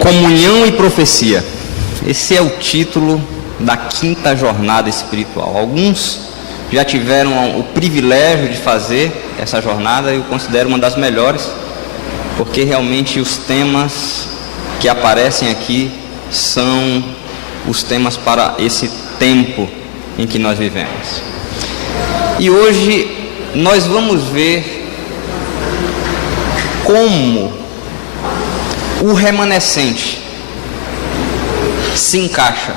Comunhão e profecia. Esse é o título da 5ª jornada espiritual. Alguns já tiveram o privilégio de fazer essa jornada e eu considero uma das melhores, porque realmente os temas que aparecem aqui são os temas para esse tempo em que nós vivemos. E hoje nós vamos ver como o remanescente se encaixa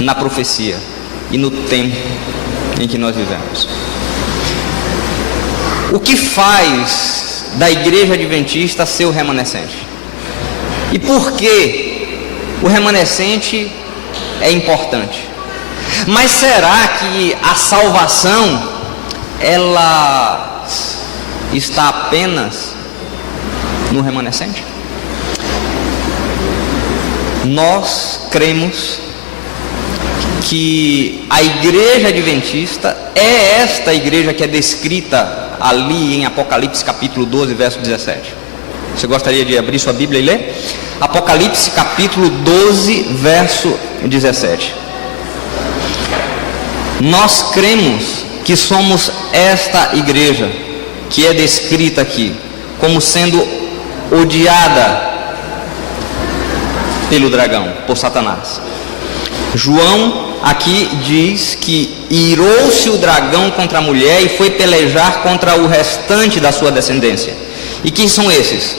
na profecia e no tempo em que nós vivemos. O que faz da igreja adventista ser o remanescente? E por que o remanescente é importante? Mas será que a salvação ela está apenas no remanescente? Nós cremos que a igreja adventista é esta igreja que é descrita ali em Apocalipse capítulo 12, verso 17. Você gostaria de abrir sua Bíblia e ler? Apocalipse capítulo 12, verso 17. Nós cremos que somos esta igreja que é descrita aqui como sendo odiada pelo dragão, por Satanás. João aqui diz que irou-se o dragão contra a mulher e foi pelejar contra o restante da sua descendência. E quem são esses?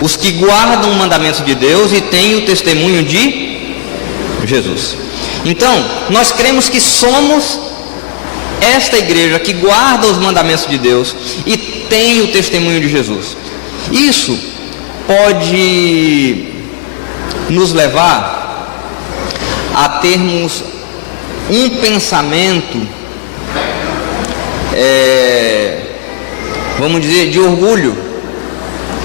Os que guardam o mandamento de Deus e têm o testemunho de Jesus. Então, nós cremos que somos esta igreja que guarda os mandamentos de Deus e tem o testemunho de Jesus. Isso pode nos levar a termos um pensamento, vamos dizer, de orgulho,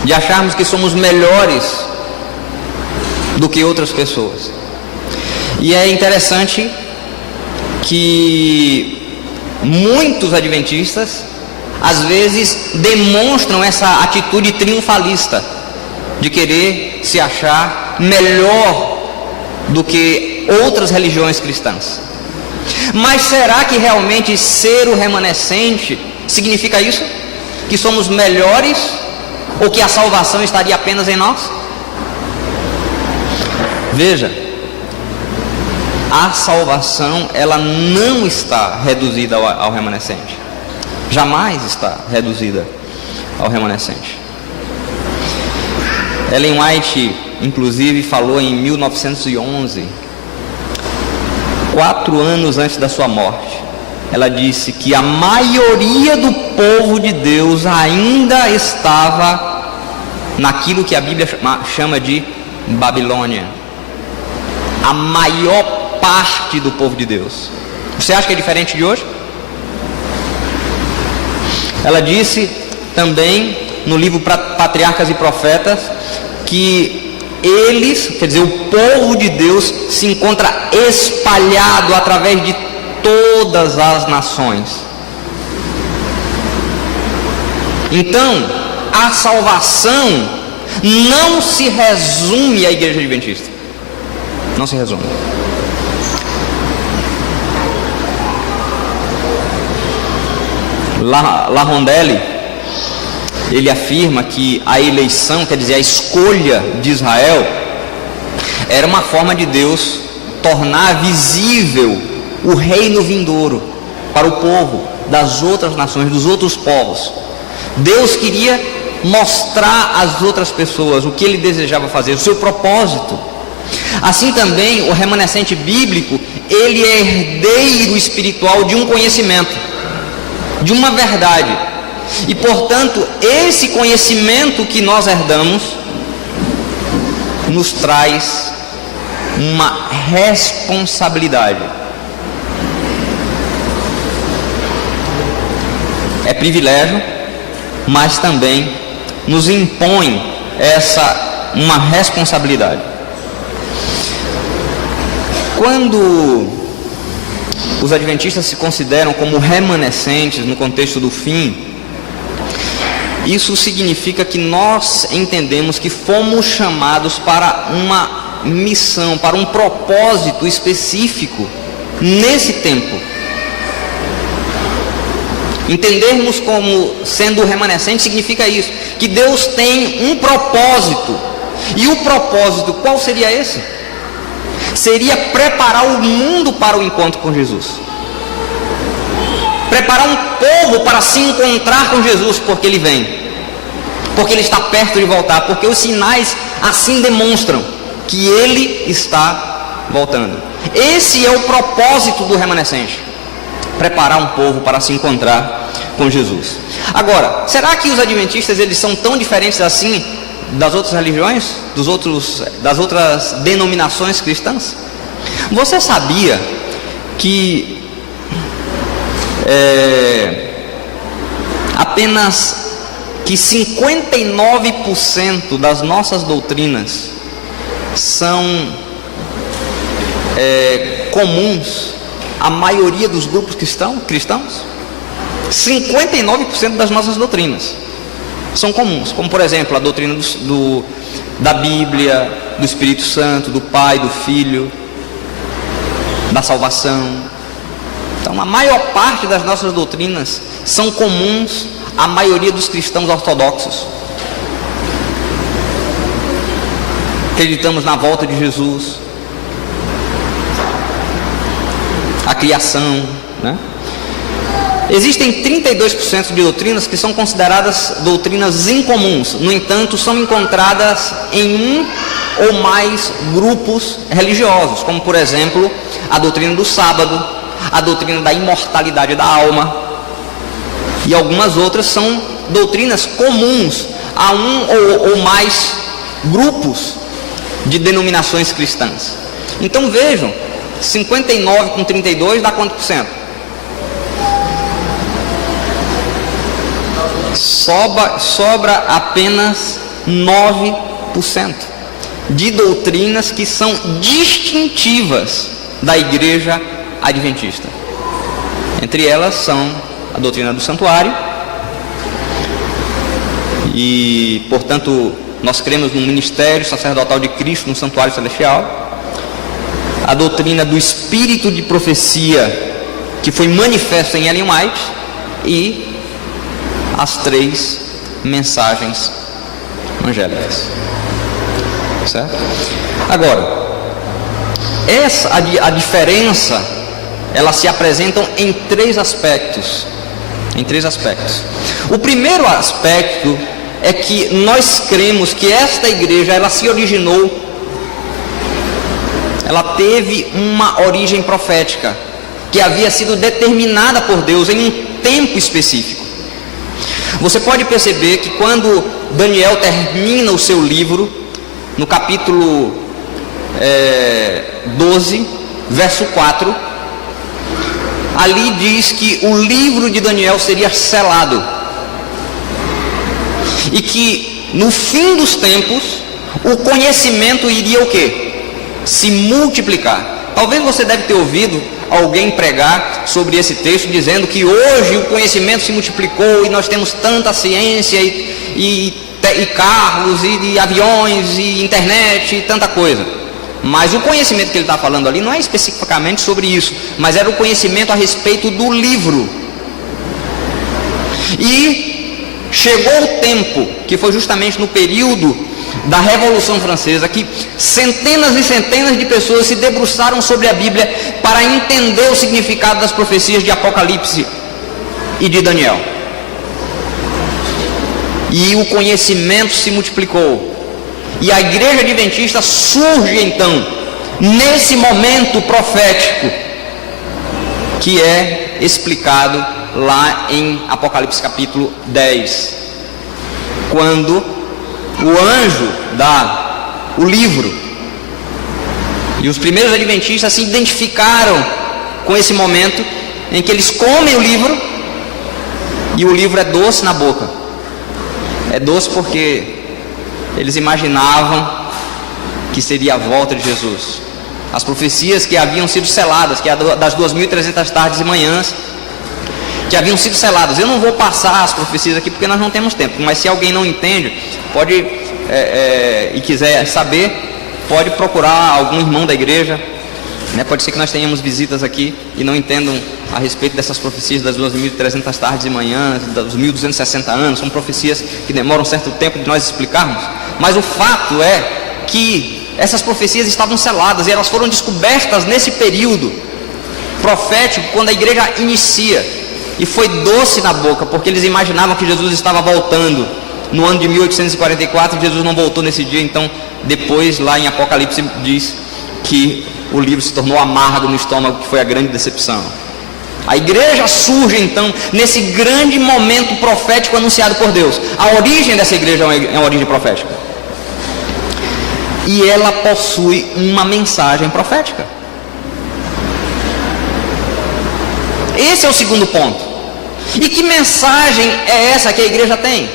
de acharmos que somos melhores do que outras pessoas. E é interessante que muitos adventistas às vezes demonstram essa atitude triunfalista de querer se achar melhor do que outras religiões cristãs. Mas será que realmente ser o remanescente significa isso? Que somos melhores ou que a salvação estaria apenas em nós? Veja, a salvação ela não está reduzida ao remanescente. Jamais está reduzida ao remanescente. Ellen White, inclusive, falou em 1911, 4 anos antes da sua morte. Ela disse que a maioria do povo de Deus ainda estava naquilo que a Bíblia chama de Babilônia. A maior parte do povo de Deus. Você acha que é diferente de hoje? Ela disse também no livro Patriarcas e Profetas que eles, quer dizer, o povo de Deus se encontra espalhado através de todas as nações. Então, a salvação não se resume à igreja adventista. Não se resume. La Rondelli, ele afirma que a eleição, quer dizer, a escolha de Israel, era uma forma de Deus tornar visível o reino vindouro para o povo das outras nações, dos outros povos. Deus queria mostrar às outras pessoas o que ele desejava fazer, o seu propósito. Assim também o remanescente bíblico, ele é herdeiro espiritual de um conhecimento, de uma verdade. E portanto, esse conhecimento que nós herdamos nos traz uma responsabilidade. É privilégio, mas também nos impõe uma responsabilidade. Quando os adventistas se consideram como remanescentes no contexto do fim, Isso significa que nós entendemos que fomos chamados para uma missão, para um propósito específico nesse tempo. Entendermos como sendo remanescente significa isso, que Deus tem um propósito. E o propósito, qual seria esse? Seria preparar o mundo para o encontro com Jesus. Preparar um povo para se encontrar com Jesus, porque Ele vem, porque Ele está perto de voltar, porque os sinais assim demonstram que Ele está voltando. Esse é o propósito do remanescente, preparar um povo para se encontrar com Jesus. Agora, será que os adventistas eles são tão diferentes assim das outras religiões, das outras denominações cristãs? Você sabia que apenas que 59% das nossas doutrinas são comuns à maioria dos grupos cristãos? 59% das nossas doutrinas são comuns, como por exemplo a doutrina da Bíblia, do Espírito Santo, do Pai, do Filho, da salvação. Então a maior parte das nossas doutrinas são comuns à maioria dos cristãos ortodoxos. Acreditamos na volta de Jesus, a criação, né? Existem 32% de doutrinas que são consideradas doutrinas incomuns, no entanto, são encontradas em um ou mais grupos religiosos, como por exemplo, a doutrina do sábado, a doutrina da imortalidade da alma, e algumas outras são doutrinas comuns a um ou mais grupos de denominações cristãs. Então vejam, 59 com 32 dá quanto por cento? Sobra apenas 9% de doutrinas que são distintivas da igreja adventista. Entre elas são a doutrina do santuário, e portanto nós cremos no ministério sacerdotal de Cristo no santuário celestial, a doutrina do espírito de profecia que foi manifesto em Ellen White, e as 3 mensagens angélicas, certo? Agora, a diferença, elas se apresentam em 3 aspectos. O primeiro aspecto é que nós cremos que esta igreja, ela se originou, ela teve uma origem profética, que havia sido determinada por Deus em um tempo específico. Você pode perceber que quando Daniel termina o seu livro, no capítulo 12, verso 4, ali diz que o livro de Daniel seria selado, e que no fim dos tempos o conhecimento iria o quê? Se multiplicar. Talvez você deve ter ouvido alguém pregar sobre esse texto, dizendo que hoje o conhecimento se multiplicou e nós temos tanta ciência e carros e aviões e internet e tanta coisa. Mas o conhecimento que ele está falando ali não é especificamente sobre isso, mas era o conhecimento a respeito do livro. E chegou o tempo, que foi justamente no período da Revolução Francesa, que centenas e centenas de pessoas se debruçaram sobre a Bíblia para entender o significado das profecias de Apocalipse e de Daniel. E o conhecimento se multiplicou. E a igreja adventista surge então, nesse momento profético, que é explicado lá em Apocalipse capítulo 10, quando o anjo dá o livro, e os primeiros adventistas se identificaram com esse momento em que eles comem o livro, e o livro é doce na boca. É doce porque eles imaginavam que seria a volta de Jesus. As profecias que haviam sido seladas, que é das 2.300 tardes e manhãs, que haviam sido seladas. Eu não vou passar as profecias aqui porque nós não temos tempo, mas se alguém não entende, pode e quiser saber, pode procurar algum irmão da igreja, né? Pode ser que nós tenhamos visitas aqui e não entendam a respeito dessas profecias das 12.300 tardes e manhãs, dos 1.260 anos. São profecias que demoram um certo tempo de nós explicarmos, mas o fato é que essas profecias estavam seladas e elas foram descobertas nesse período profético, quando a igreja inicia, e foi doce na boca, porque eles imaginavam que Jesus estava voltando no ano de 1844, e Jesus não voltou nesse dia. Então depois lá em Apocalipse diz que o livro se tornou amargo no estômago, que foi a grande decepção. A igreja surge então nesse grande momento profético anunciado por Deus. A origem dessa igreja é uma origem profética, e ela possui uma mensagem profética. Esse é o segundo ponto. E que mensagem é essa que a igreja tem?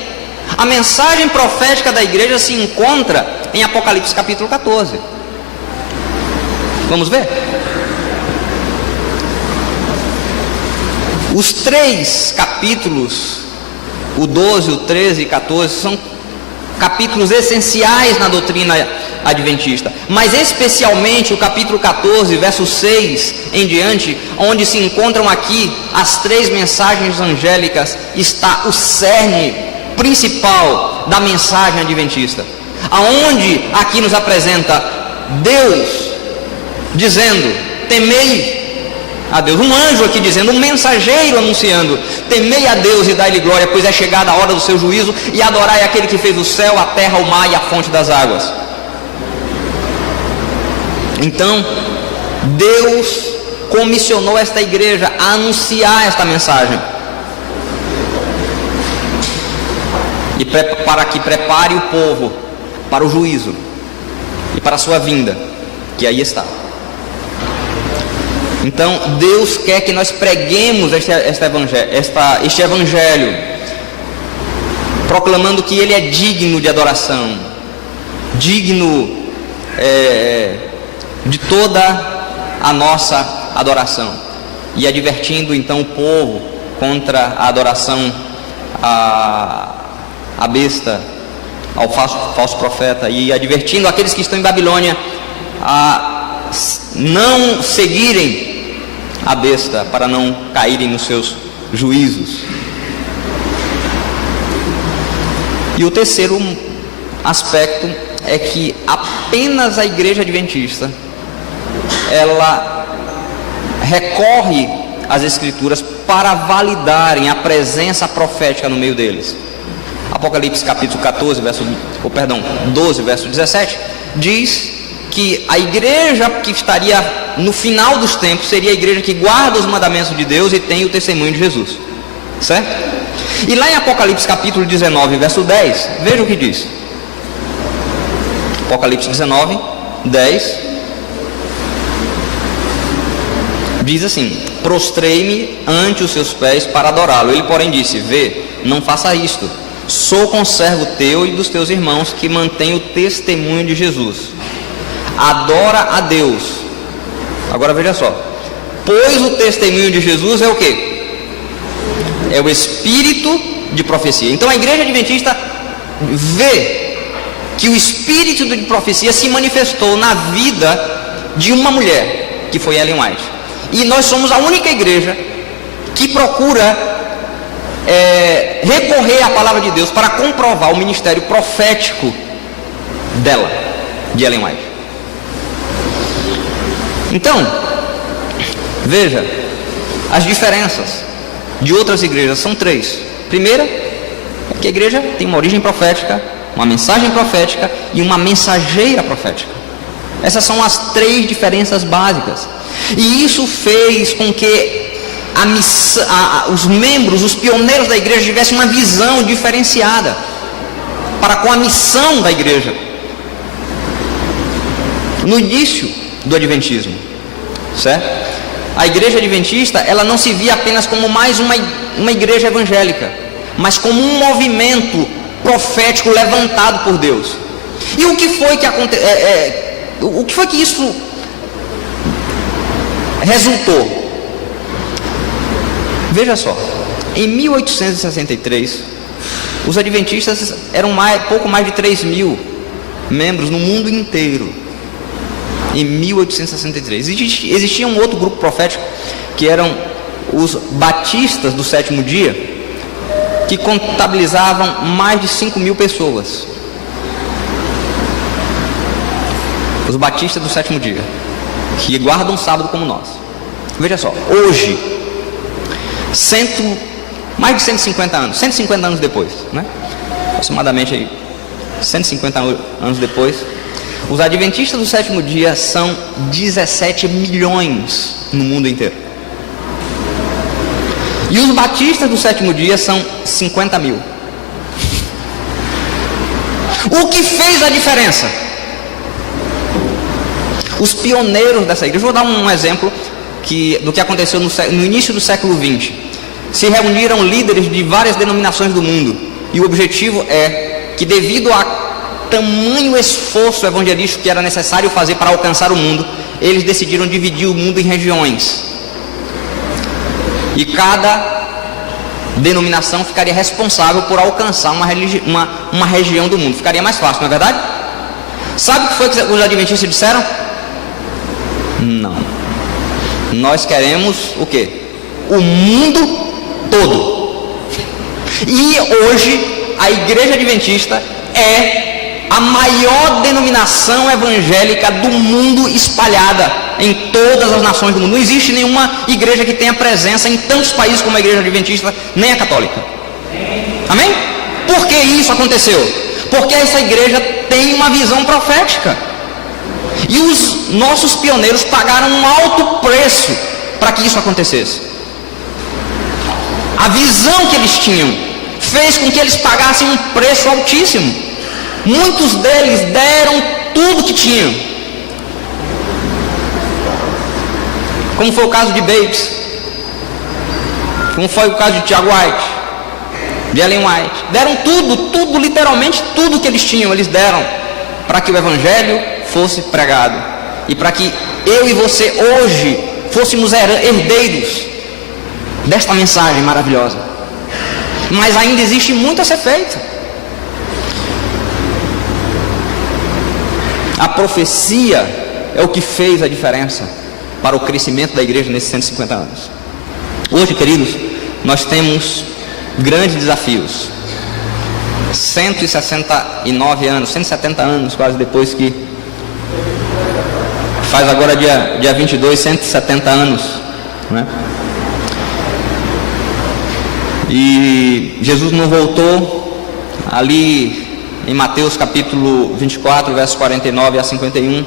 A mensagem profética da igreja se encontra em Apocalipse capítulo 14. Vamos ver? Os 3 capítulos, o 12, o 13 e 14, são capítulos essenciais na doutrina adventista, mas especialmente o capítulo 14, verso 6 em diante, onde se encontram aqui as 3 mensagens angélicas, está o cerne principal da mensagem adventista, aonde aqui nos apresenta Deus dizendo: temei a Deus. Um anjo aqui dizendo, um mensageiro anunciando: temei a Deus e dai-lhe glória, pois é chegada a hora do seu juízo, e adorai aquele que fez o céu, a terra, o mar e a fonte das águas. Então Deus comissionou esta igreja a anunciar esta mensagem, e para que prepare o povo para o juízo e para a sua vinda, que aí está. Então Deus quer que nós preguemos este evangelho, proclamando que Ele é digno de adoração, digno de toda a nossa adoração, e advertindo então o povo contra a adoração à besta, ao falso profeta, e advertindo aqueles que estão em Babilônia a não seguirem a besta, para não caírem nos seus juízos. E o terceiro aspecto é que apenas a igreja adventista, ela recorre às escrituras para validarem a presença profética no meio deles. Apocalipse capítulo 12, verso 17, diz que a igreja que estaria no final dos tempos seria a igreja que guarda os mandamentos de Deus e tem o testemunho de Jesus, certo? E lá em Apocalipse capítulo 19, verso 10, veja o que diz. Apocalipse 19, 10, diz assim: prostrei-me ante os seus pés para adorá-lo. Ele porém disse: vê, não faça isto, sou conservo teu e dos teus irmãos que mantêm o testemunho de Jesus. Adora a Deus. Agora veja só, pois o testemunho de Jesus é o quê? É o espírito de profecia. Então a igreja adventista vê que o espírito de profecia se manifestou na vida de uma mulher, que foi Ellen White. E nós somos a única igreja que procura recorrer à palavra de Deus para comprovar o ministério profético dela, de Ellen White. Então, veja, as diferenças de outras igrejas são 3. Primeira, é que a igreja tem uma origem profética, uma mensagem profética e uma mensageira profética. Essas são as 3 diferenças básicas. E isso fez com que os membros, os pioneiros da igreja tivessem uma visão diferenciada para com a missão da igreja no início do adventismo, certo? A igreja adventista, ela não se via apenas como mais uma igreja evangélica, mas como um movimento profético levantado por Deus. E o que foi que aconteceu? O que foi que isso resultou? Veja só, Em 1863, os adventistas eram pouco mais de 3.000 membros no mundo inteiro. Em 1863 existia um outro grupo profético, que eram os batistas do sétimo dia, que contabilizavam mais de 5.000 pessoas. Os batistas do sétimo dia, que guardam o sábado como nós. Veja só, hoje, mais de 150 anos depois, né? Aproximadamente aí, 150 anos depois, os adventistas do sétimo dia são 17 milhões no mundo inteiro. E os batistas do sétimo dia são 50 mil. O que fez a diferença? Os pioneiros dessa igreja. Eu vou dar um exemplo do que aconteceu no início do século XX. Se reuniram líderes de várias denominações do mundo. E o objetivo é que, devido a tamanho esforço evangelístico que era necessário fazer para alcançar o mundo, eles decidiram dividir o mundo em regiões. E cada denominação ficaria responsável por alcançar uma região do mundo. Ficaria mais fácil, não é verdade? Sabe o que foi que os adventistas disseram? Não. Nós queremos o quê? O mundo todo. E hoje a igreja adventista é a maior denominação evangélica do mundo, espalhada em todas as nações do mundo. Não existe nenhuma igreja que tenha presença em tantos países como a igreja adventista, nem a católica. Amém? Por que isso aconteceu? Porque essa igreja tem uma visão profética. E os nossos pioneiros pagaram um alto preço para que isso acontecesse. A visão que eles tinham fez com que eles pagassem um preço altíssimo. Muitos deles deram tudo que tinham, como foi o caso de Bates, como foi o caso de Tiago White, de Ellen White. Deram tudo, literalmente tudo que eles tinham, eles deram para que o evangelho fosse pregado e para que eu e você hoje fôssemos herdeiros desta mensagem maravilhosa. Mas ainda existe muito a ser feito. A profecia é o que fez a diferença para o crescimento da igreja nesses 150 anos. Hoje, queridos, nós temos grandes desafios. 169 anos, 170 anos quase depois que faz agora dia 22, 170 anos, né? E Jesus não voltou. Ali em Mateus capítulo 24, versos 49 a 51,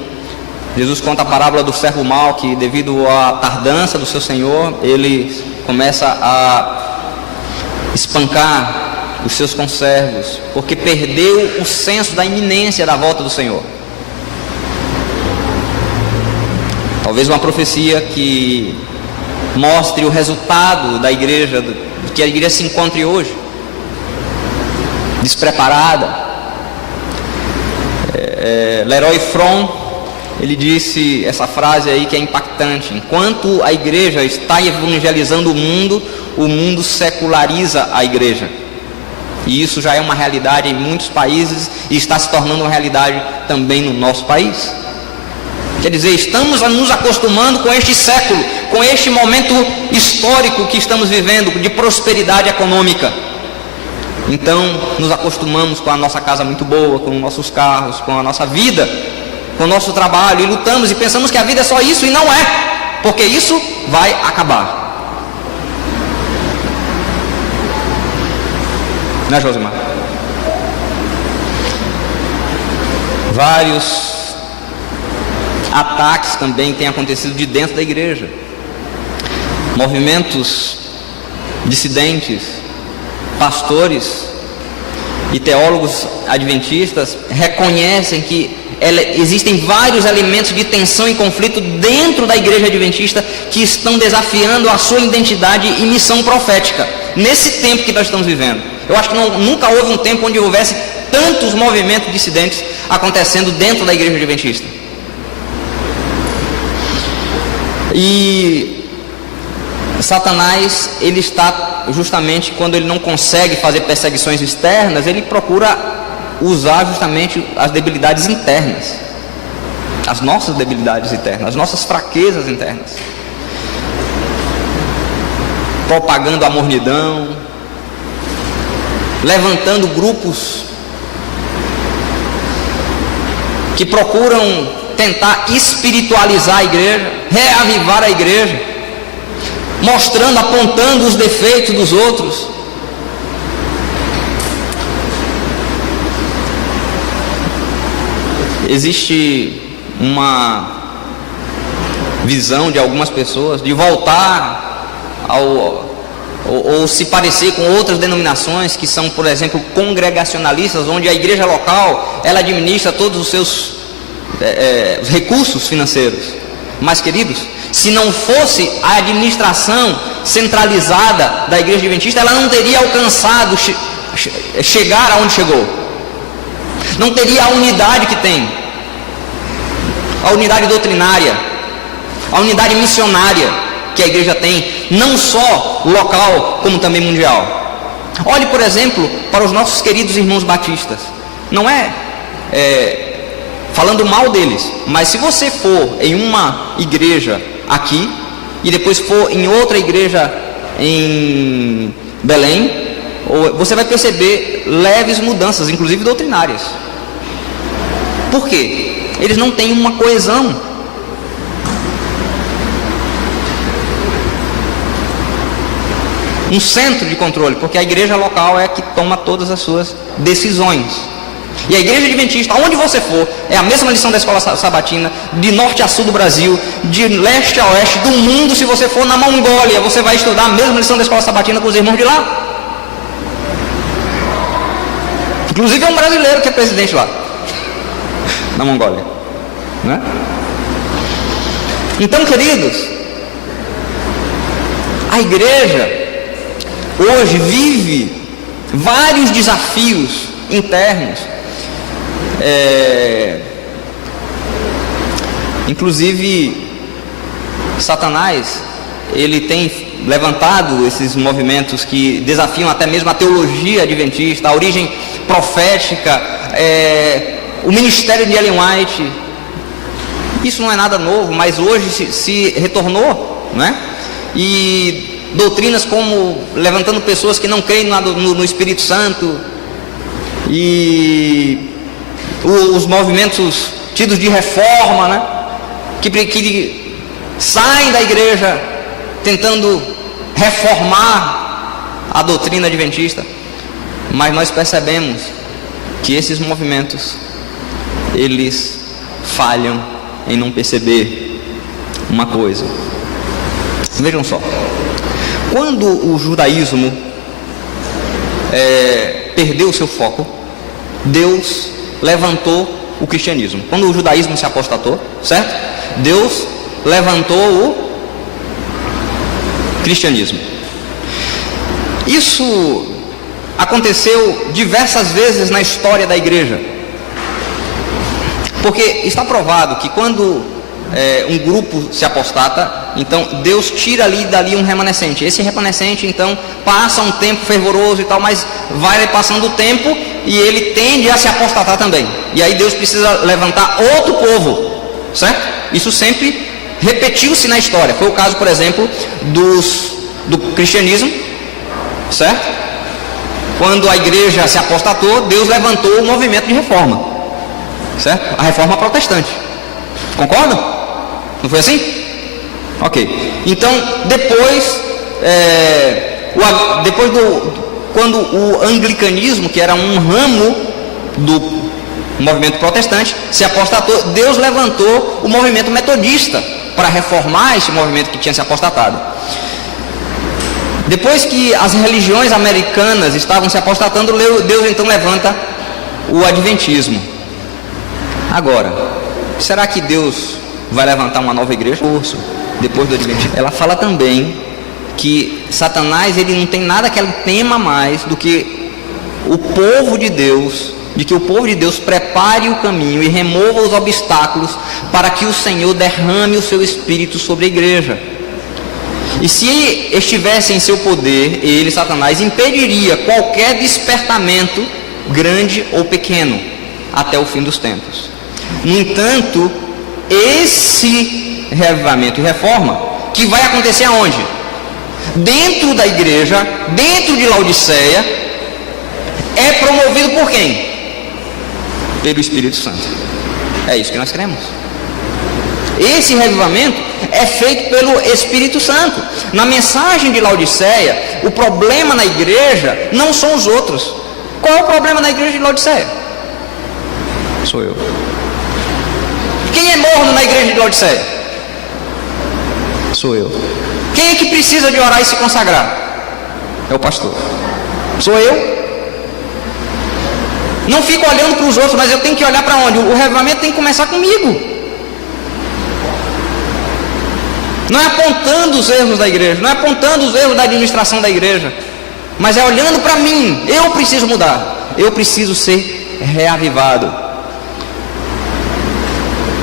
Jesus conta a parábola do servo mau, que devido à tardança do seu senhor, ele começa a espancar os seus conservos, porque perdeu o senso da iminência da volta do Senhor. Talvez uma profecia que mostre o resultado da igreja, que a igreja se encontre hoje, despreparada. Leroy Fromm, ele disse essa frase aí que é impactante: enquanto a igreja está evangelizando o mundo seculariza a igreja. E isso já é uma realidade em muitos países e está se tornando uma realidade também no nosso país. Quer dizer, estamos nos acostumando com este século, com este momento histórico que estamos vivendo de prosperidade econômica. Então nos acostumamos com a nossa casa muito boa, com os nossos carros, com a nossa vida, com o nosso trabalho, e lutamos e pensamos que a vida é só isso, e não é, porque isso vai acabar. Né, Josimar? Vários ataques também têm acontecido de dentro da igreja. Movimentos dissidentes, pastores e teólogos adventistas reconhecem que existem vários elementos de tensão e conflito dentro da igreja adventista que estão desafiando a sua identidade e missão profética nesse tempo que nós estamos vivendo. Eu acho que nunca houve um tempo onde houvesse tantos movimentos dissidentes acontecendo dentro da igreja adventista. E Satanás, ele está justamente quando ele não consegue fazer perseguições externas, ele procura usar justamente as debilidades internas, as nossas debilidades internas, as nossas fraquezas internas, propagando a mornidão, levantando grupos que procuram tentar espiritualizar a igreja, reavivar a igreja, mostrando, apontando os defeitos dos outros. Existe uma visão de algumas pessoas de voltar ou se parecer com outras denominações que são, por exemplo, congregacionalistas, onde a igreja local ela administra todos os seus os recursos financeiros. Mas, queridos, se não fosse a administração centralizada da igreja adventista, ela não teria alcançado chegar aonde chegou, não teria a unidade que tem, a unidade doutrinária, a unidade missionária que a igreja tem, não só local como também mundial. Olhe, por exemplo, para os nossos queridos irmãos batistas. Não é falando mal deles, mas se você for em uma igreja aqui e depois for em outra igreja em Belém, você vai perceber leves mudanças, inclusive doutrinárias. Por quê? Eles não têm uma coesão. Um centro de controle, porque a igreja local é que toma todas as suas decisões. E a igreja adventista, onde você for, é a mesma lição da escola sabatina, de norte a sul do Brasil, de leste a oeste do mundo. Se você for na Mongólia, você vai estudar a mesma lição da escola sabatina com os irmãos de lá. Inclusive é um brasileiro que é presidente lá, na Mongólia, né? Então, queridos, a igreja hoje vive vários desafios internos. Inclusive Satanás, ele tem levantado esses movimentos que desafiam até mesmo a teologia adventista, a origem profética, o ministério de Ellen White. Isso não é nada novo, mas hoje se retornou, né? E doutrinas como levantando pessoas que não creem no Espírito Santo, e os movimentos tidos de reforma, né? Que saem da igreja tentando reformar a doutrina adventista. Mas nós percebemos que esses movimentos, eles falham em não perceber uma coisa. Vejam só, quando o judaísmo perdeu o seu foco, Deus levantou o cristianismo. Quando o judaísmo se apostatou, certo? Deus levantou o cristianismo. Isso aconteceu diversas vezes na história da igreja, porque está provado que quando um grupo se apostata, então Deus tira dali um remanescente. Esse remanescente então passa um tempo fervoroso e tal, mas vai passando o tempo e ele tende a se apostatar também, e aí Deus precisa levantar outro povo, certo? Isso sempre repetiu-se na história. Foi o caso, por exemplo, do cristianismo, certo? Quando a igreja se apostatou, Deus levantou o movimento de reforma, certo? A reforma protestante. Concordam? Não foi assim? Ok. Então, quando o anglicanismo, que era um ramo do movimento protestante, se apostatou, Deus levantou o movimento metodista para reformar esse movimento que tinha se apostatado. Depois que as religiões americanas estavam se apostatando, Deus então levanta o adventismo. Agora, será que Deus vai levantar uma nova igreja depois do adventismo? Ela fala também que Satanás, ele não tem nada que ele tema mais do que o povo de Deus, de que o povo de Deus prepare o caminho e remova os obstáculos para que o Senhor derrame o seu Espírito sobre a igreja. E se estivesse em seu poder, ele, Satanás, impediria qualquer despertamento, grande ou pequeno, até o fim dos tempos. No entanto, esse reavivamento e reforma, que vai acontecer aonde? Dentro da igreja, dentro de Laodiceia, é promovido por quem? Pelo Espírito Santo. É isso que nós cremos. Esse reavivamento é feito pelo Espírito Santo. Na mensagem de Laodiceia, o problema na igreja não são os outros. Qual é o problema na igreja de Laodiceia? Sou eu. Quem é morno na igreja de Laodiceia? Sou eu. Quem é que precisa de orar e se consagrar? É o pastor. Sou eu. Não fico olhando para os outros, mas eu tenho que olhar para onde? O reavivamento tem que começar comigo. Não é apontando os erros da igreja, não é apontando os erros da administração da igreja, mas é olhando para mim. Eu preciso mudar, eu preciso ser reavivado.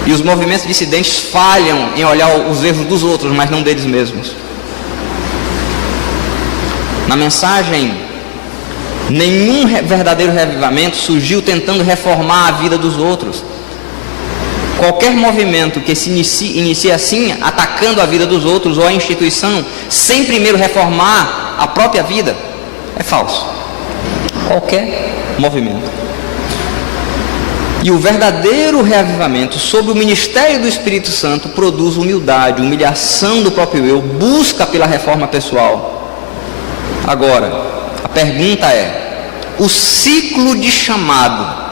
E os movimentos dissidentes falham em olhar os erros dos outros, mas não deles mesmos. Na mensagem, nenhum verdadeiro reavivamento surgiu tentando reformar a vida dos outros. Qualquer movimento que se inicie assim, atacando a vida dos outros ou a instituição, sem primeiro reformar a própria vida, é falso. Qualquer movimento. E o verdadeiro reavivamento sob o ministério do Espírito Santo produz humildade, humilhação do próprio eu, busca pela reforma pessoal. Agora, a pergunta é: o ciclo de chamado,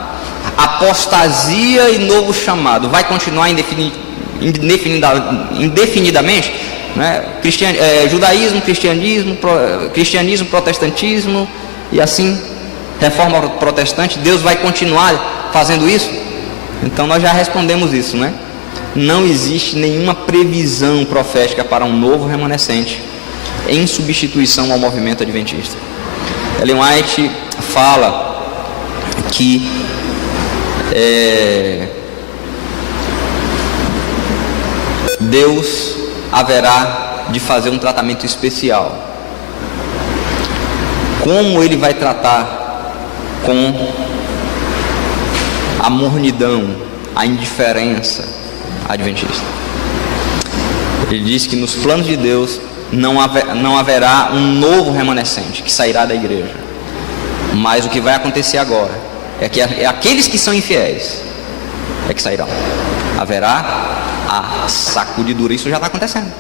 apostasia e novo chamado, vai continuar indefinidamente? Né? Judaísmo, cristianismo, protestantismo e assim, reforma protestante, Deus vai continuar fazendo isso? Então nós já respondemos isso, né? Não existe nenhuma previsão profética para um novo remanescente em substituição ao movimento adventista. Ellen White fala que Deus haverá de fazer um tratamento especial. Como Ele vai tratar com a mornidão, a indiferença adventista? Ele diz que nos planos de Deus não haverá um novo remanescente que sairá da igreja, mas o que vai acontecer agora é que aqueles que são infiéis é que sairão. Haverá a sacudidura. Isso já está acontecendo.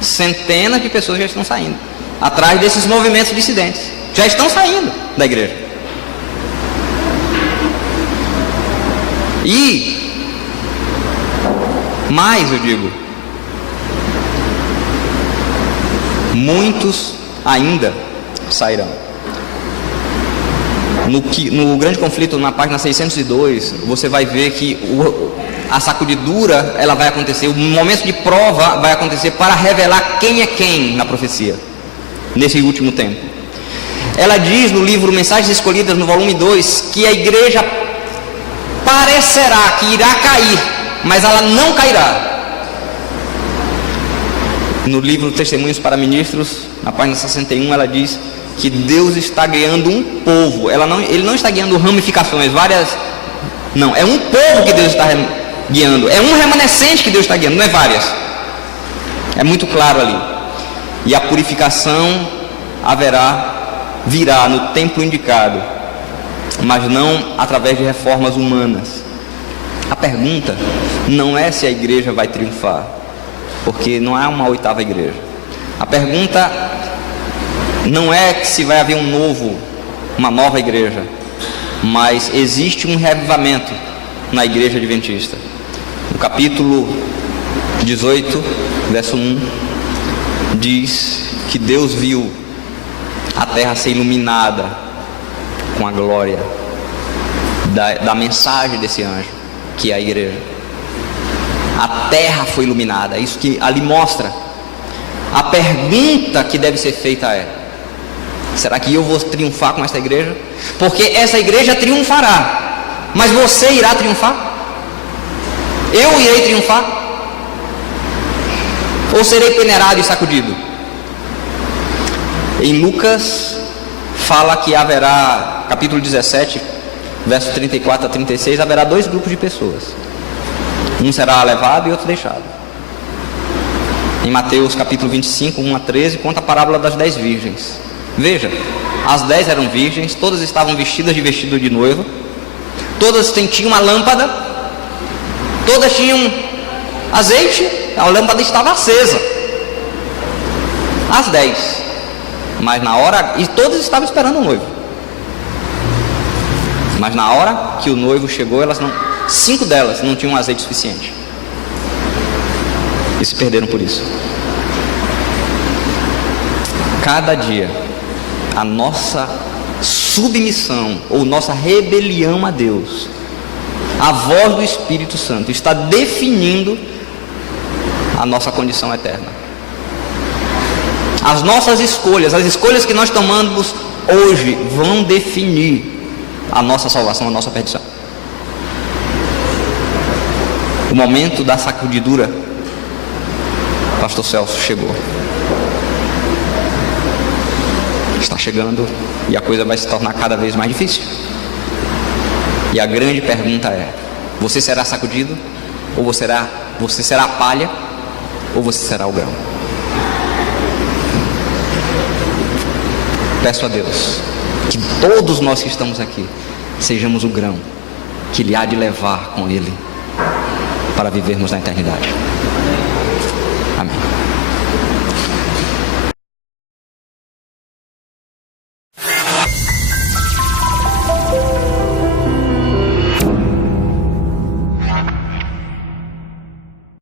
Centenas de pessoas já estão saindo atrás desses movimentos dissidentes, já estão saindo da igreja. E mais, eu digo, muitos ainda sairão. No grande conflito, na página 602, você vai ver que a sacudidura ela vai acontecer, o momento de prova vai acontecer para revelar quem é quem na profecia, nesse último tempo. Ela diz no livro Mensagens Escolhidas, no volume 2, que a igreja parecerá que irá cair, mas ela não cairá. No livro Testemunhos para Ministros, na página 61, ela diz que Deus está guiando um povo. Ele não está guiando ramificações, várias. Não, é um povo que Deus está guiando. É um remanescente que Deus está guiando, não é várias. É muito claro ali. E a purificação virá no tempo indicado, mas não através de reformas humanas. A pergunta não é se a igreja vai triunfar, porque não há uma oitava igreja. A pergunta não é se vai haver uma nova igreja, mas existe um reavivamento na igreja adventista. No capítulo 18, verso 1, diz que Deus viu a terra ser iluminada com a glória da mensagem desse anjo, que é a igreja. A terra foi iluminada, é isso que ali mostra. A pergunta que deve ser feita é: será que eu vou triunfar com essa igreja? Porque essa igreja triunfará, mas você irá triunfar? Eu irei triunfar? Ou serei peneirado e sacudido? Em Lucas, fala que haverá, capítulo 17, verso 34 a 36, haverá 2 grupos de pessoas. Um será levado e outro deixado. Em Mateus capítulo 25, 1 a 13, conta a parábola das 10 virgens. Veja, as 10 eram virgens, todas estavam vestidas de vestido de noiva, todas tinham uma lâmpada, todas tinham azeite, a lâmpada estava acesa. As 10. Mas na hora, e todas estavam esperando o noivo. Mas na hora que o noivo chegou, 5 delas não tinham azeite suficiente. E se perderam por isso. Cada dia, a nossa submissão ou nossa rebelião a Deus, a voz do Espírito Santo está definindo a nossa condição eterna. As nossas escolhas, as escolhas que nós tomamos hoje vão definir a nossa salvação, a nossa perdição. O momento da sacudidura, Pastor Celso, chegou. Está chegando e a coisa vai se tornar cada vez mais difícil. E a grande pergunta é: você será sacudido? Ou você será a palha? Ou você será o grão? Peço a Deus que todos nós que estamos aqui sejamos o grão que Ele há de levar com Ele para vivermos na eternidade. Amém.